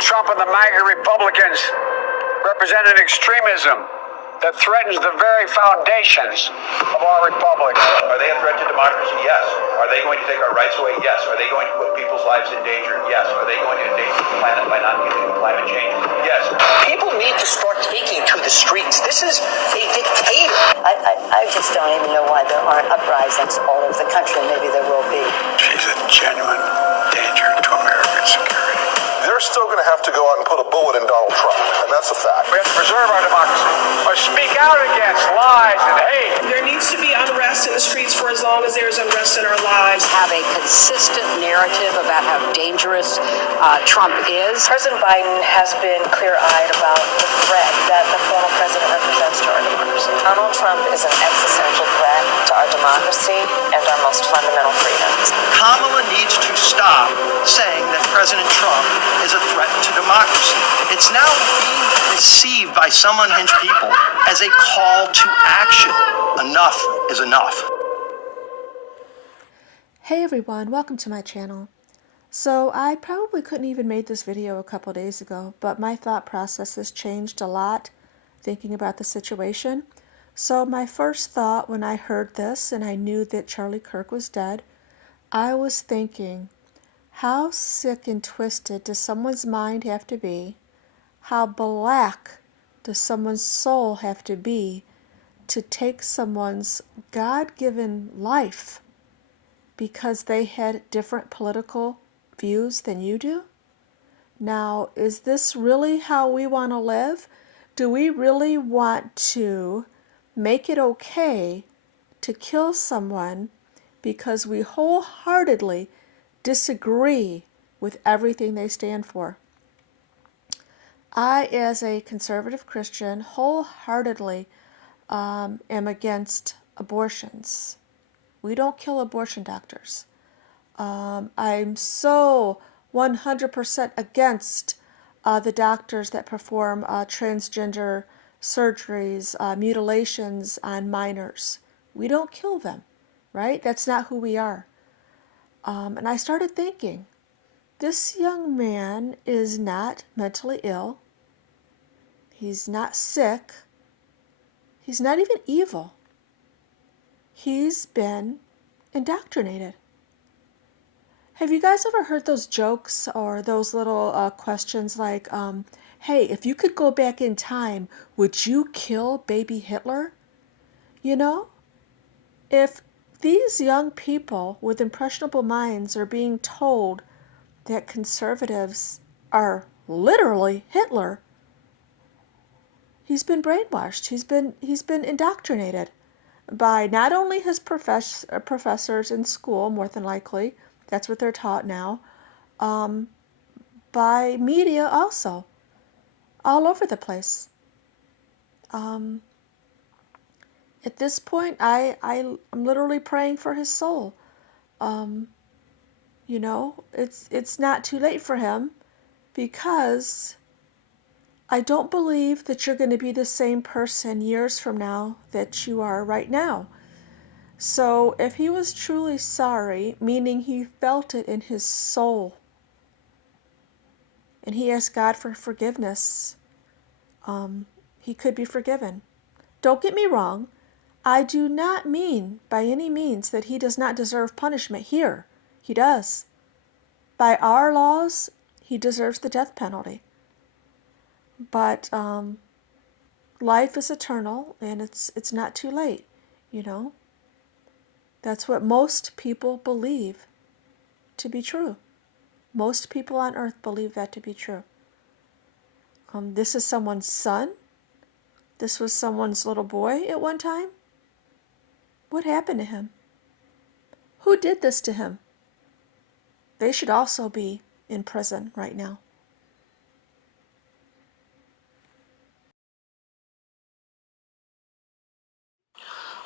Trump and the MAGA Republicans represent an extremism that threatens the very foundations of our republic. Are they a threat to democracy? Yes. Are they going to take our rights away? Yes. Are they going to put people's lives in danger? Yes. Are they going to endanger the planet by not dealing with climate change? Yes. People need to start taking to the streets. This is a dictator. I just don't even know why there aren't uprisings all over the country. Maybe there will be. She's a genuine danger to American security. They're still going to have to go out and put a bullet in Donald Trump, and that's a fact. We have to preserve our democracy, or speak out against lies and hate. There needs to be unrest in the streets for as long as there is unrest in our lives. Have a consistent narrative about how dangerous Trump is. President Biden has been clear-eyed about the threat that the former president represents to our democracy. Donald Trump is an existential threat to our democracy and our most fundamental freedoms. Kamala needs to stop saying that President Trump is a threat to democracy. It's now being received by some unhinged people as a call to action. Enough is enough. Hey everyone, welcome to my channel. So I probably couldn't even make this video a couple days ago, but my thought process has changed a lot thinking about the situation. So my first thought when I heard this and I knew that Charlie Kirk was dead, I was thinking, how sick and twisted does someone's mind have to be? How black does someone's soul have to be to take someone's God-given life because they had different political views than you do? Now, is this really how we want to live? Do we really want to make it okay to kill someone because we wholeheartedly disagree with everything they stand for? I, as a conservative Christian, wholeheartedly am against abortions. We don't kill abortion doctors. I'm so 100% against the doctors that perform transgender surgeries, mutilations on minors. We don't kill them, right? That's not who we are. And I started thinking, this young man is not mentally ill. He's not sick. He's not even evil. He's been indoctrinated. Have you guys ever heard those jokes or those little questions like, hey, if you could go back in time, would you kill baby Hitler? You know, if these young people with impressionable minds are being told that conservatives are literally Hitler, he's been brainwashed. He's been indoctrinated by not only his professors in school, more than likely, that's what they're taught now, by media also, all over the place. At this point, I'm literally praying for his soul. You know, it's not too late for him, because I don't believe that you're going to be the same person years from now that you are right now. So if he was truly sorry, meaning he felt it in his soul, and he asked God for forgiveness, he could be forgiven. Don't get me wrong. I do not mean by any means that he does not deserve punishment here. He does. By our laws, he deserves the death penalty. But life is eternal, and it's not too late, you know. That's what most people believe to be true. Most people on earth believe that to be true. This is someone's son. This was someone's little boy at one time. What happened to him? Who did this to him? They should also be in prison right now.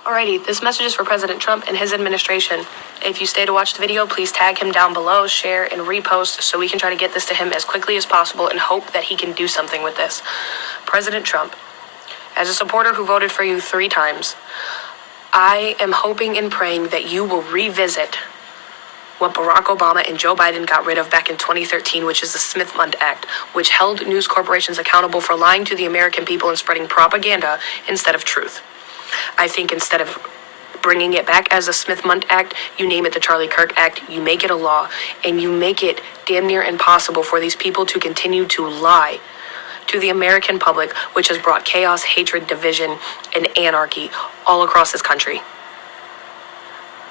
Alrighty, this message is for President Trump and his administration. If you stay to watch the video, please tag him down below, share, and repost so we can try to get this to him as quickly as possible and hope that he can do something with this. President Trump, as a supporter who voted for you 3 times, I am hoping and praying that you will revisit what Barack Obama and Joe Biden got rid of back in 2013, which is the Smith-Mundt Act, which held news corporations accountable for lying to the American people and spreading propaganda instead of truth. I think instead of bringing it back as a Smith-Mundt Act, you name it the Charlie Kirk Act, you make it a law, and you make it damn near impossible for these people to continue to lie to the American public, which has brought chaos, hatred, division, and anarchy all across this country.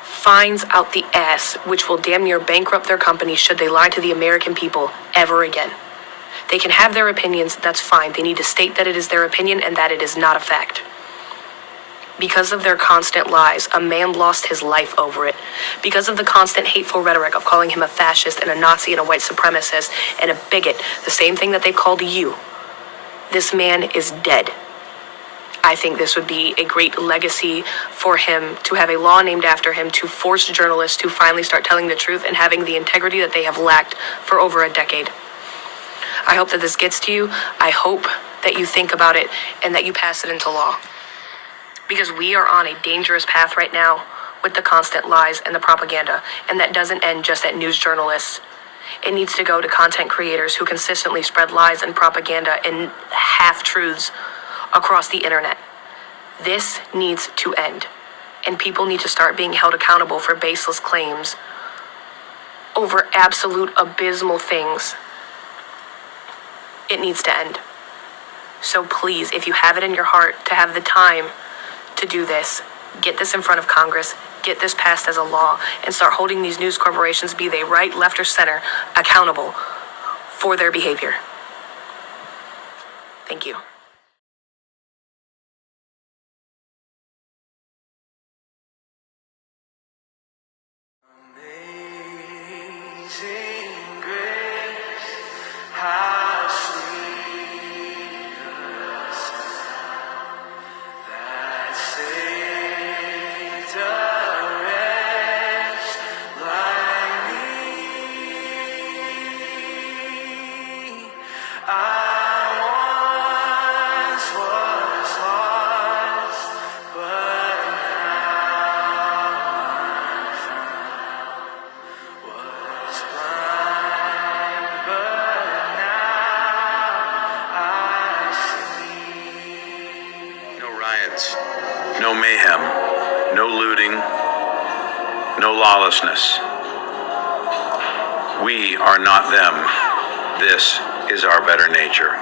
Fines out the ass, which will damn near bankrupt their companies should they lie to the American people ever again. They can have their opinions, that's fine. They need to state that it is their opinion and that it is not a fact. Because of their constant lies, a man lost his life over it. Because of the constant hateful rhetoric of calling him a fascist and a Nazi and a white supremacist and a bigot, the same thing that they've called you, this man is dead. I think this would be a great legacy for him to have a law named after him to force journalists to finally start telling the truth and having the integrity that they have lacked for over a decade. I hope that this gets to you. I hope that you think about it and that you pass it into law. Because we are on a dangerous path right now with the constant lies and the propaganda, and that doesn't end just at news journalists. It needs to go to content creators who consistently spread lies and propaganda and half-truths across the internet. This needs to end, and people need to start being held accountable for baseless claims over absolute abysmal things. It needs to end. So please, if you have it in your heart to have the time to do this, get this in front of Congress, get this passed as a law, and start holding these news corporations, be they right, left, or center, accountable for their behavior. Thank you. No mayhem, no looting, no lawlessness. We are not them. This is our better nature.